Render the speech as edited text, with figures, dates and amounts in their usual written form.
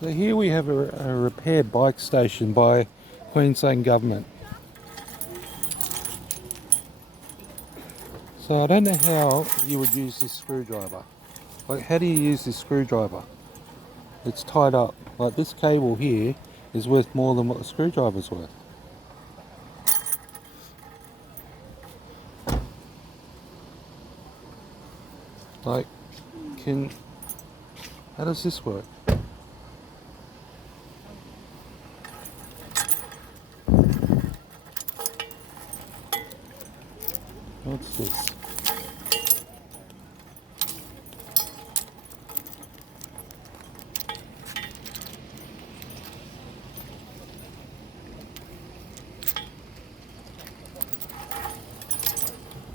So here we have a repair bike station by Queensland Government. So I don't know how you would use this screwdriver. Like, how do you use this screwdriver? It's tied up. Like, this cable here is worth more than what the screwdriver's worth. Like, how does this work?